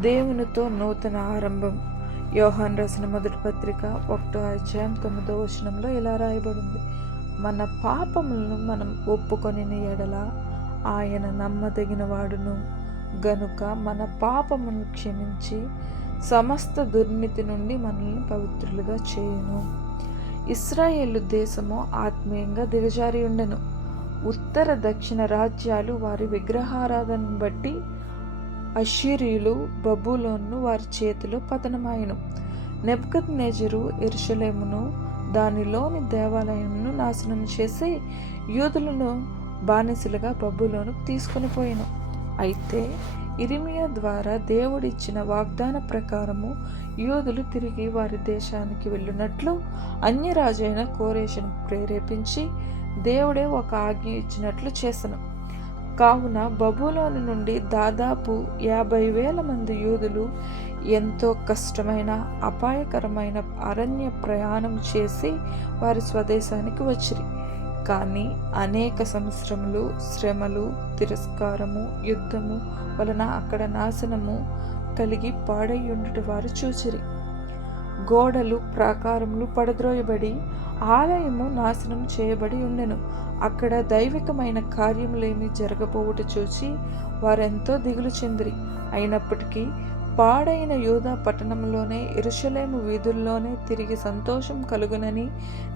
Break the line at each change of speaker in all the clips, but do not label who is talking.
దేవునితో నూతన ఆరంభం. యోహాన్ రాసిన మొదటి పత్రిక ఒకటో అధ్యాయం తొమ్మిదో వచనంలో ఇలా రాయబడింది. మన పాపములను మనం ఒప్పుకొని ఎడల ఆయన నమ్మదగిన వాడును గనుక మన పాపమును క్షమించి సమస్త దుర్నీతి నుండి మనల్ని పవిత్రులుగా చేయును. ఇస్రాయేల్ దేశము ఆత్మీయంగా దిగజారి ఉండెను. ఉత్తర దక్షిణ రాజ్యాలు వారి విగ్రహారాధనను బట్టి అషీరియులు బబులోన్ను వారి చేతిలో పతనమాయను. నెబ్కత్ నేజరు ఎరుషలేమును దానిలోని దేవాలయమును నాశనం చేసి యూదులను బానిసలుగా బబులోను తీసుకుని పోయాను. అయితే ఇరిమియా ద్వారా దేవుడిచ్చిన వాగ్దాన ప్రకారము యూదులు తిరిగి వారి దేశానికి వెళ్ళినట్లు అన్యరాజైన కోరేషను ప్రేరేపించి దేవుడే ఒక ఆజ్ఞ ఇచ్చినట్లు చేసను. కావున బబులోను నుండి దాదాపు యాభై వేల మంది యూదులు ఎంతో కష్టమైన అపాయకరమైన అరణ్య ప్రయాణం చేసి వారి స్వదేశానికి వచ్చిరి. కానీ అనేక సంవత్సరములు శ్రమలు తిరస్కారము యుద్ధము వలన అక్కడ నాశనము కలిగి పాడై ఉండుట వారు చూచిరి. గోడలు ప్రాకారములు పడద్రోయబడి ఆలయము నాశనం చేయబడి ఉండెను. అక్కడ దైవికమైన కార్యములేమి జరగబోవుట చూచి వారెంతో దిగులు చెందిరి. అయినప్పటికీ పాడైన యూదా పట్టణంలోనే ఇరుషలేము వీధుల్లోనే తిరిగి సంతోషం కలుగునని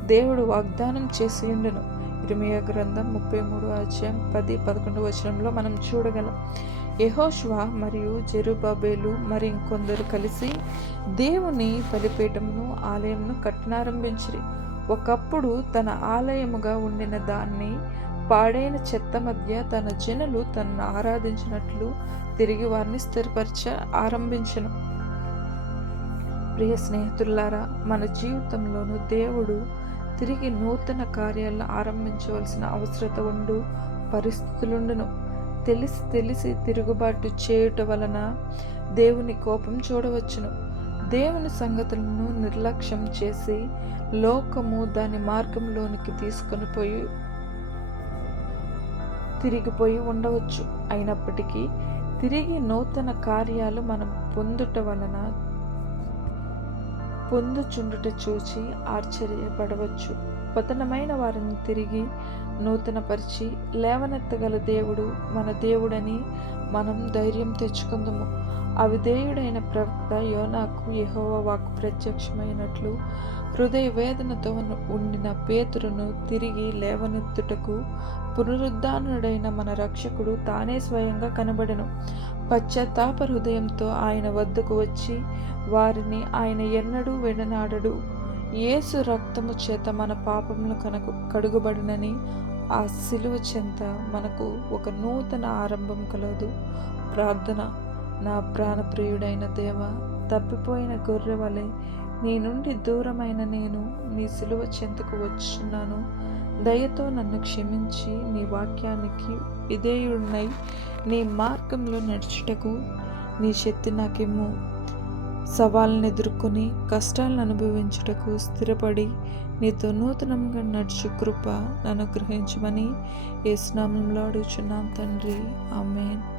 దేవుడు వాగ్దానం చేసి ఉండును ఇరిమియా గ్రంథం ముప్పై మూడు అధ్యాయం పది పదకొండు వచనంలో మనం చూడగలం. యహోష్వా మరియు జెరుబాబేలు మరి ఇంకొందరు కలిసి దేవుని బలిపీఠమును ఆలయంను కట్టనారంభించిరి ఒకప్పుడు తన ఆలయముగా ఉండిన దాన్ని పాడైన చెత్త మధ్య తన జనులు తనను ఆరాధించినట్లు తిరిగి వారిని స్థిరపరచ ఆరంభించను. ప్రియ స్నేహితులారా మన జీవితంలోనూ దేవుడు తిరిగి నూతన కార్యాలను ఆరంభించవలసిన అవసరత ఉండు పరిస్థితులుండును. తెలిసి తెలిసి తిరుగుబాటు చేయుట వలన దేవుని కోపం చూడవచ్చును. దేవుని సంగతులను నిర్లక్ష్యం చేసి లోకము దాని మార్గంలోనికి తీసుకొని పోయి తిరిగిపోయి ఉండవచ్చు. అయినప్పటికీ తిరిగి నూతన కార్యాలు మనం పొందుట వలన పొందుచుండుట చూచి ఆశ్చర్యపడవచ్చు. పతనమైన వారిని తిరిగి నూతనపరిచి లేవనెత్తగల దేవుడు మన దేవుడని మనం ధైర్యం తెచ్చుకుందాము. అవిధేయుడైన ప్రవక్త యోనాకు యహోవ వాకు ప్రత్యక్షమైనట్లు హృదయ వేదనతో ఉండిన పేతురును తిరిగి లేవనెత్తుటకు పునరుద్ధానుడైన మన రక్షకుడు తానే స్వయంగా కనబడను. పశ్చాత్తాప హృదయంతో ఆయన వద్దకు వచ్చి వారిని ఆయన ఎన్నడూ విడనాడడు. యేసు రక్తము చేత మన పాపములు కనుక కడుగుబడినని ఆ సిలువ చెంత మనకు ఒక నూతన ఆరంభం కలదు. ప్రార్థన నా ప్రాణప్రియుడైన దేవ తప్పిపోయిన గొర్రె వలె నీ నుండి దూరమైన నేను నీ సిలువ చెంతకు వచ్చున్నాను. దయతో నన్ను క్షమించి నీ వాక్యానికి విధేయుడినై నీ మార్గంలో నడుచుటకు నీ శక్తి నాకేమో సవాళ్ళను ఎదుర్కొని కష్టాలను అనుభవించుటకు స్థిరపడి నీతో నూతనంగా నడిచి కృప నన్ను గ్రహించమని ఏ స్నామంలో అడుగుచున్నాం తండ్రి. ఆమెన్.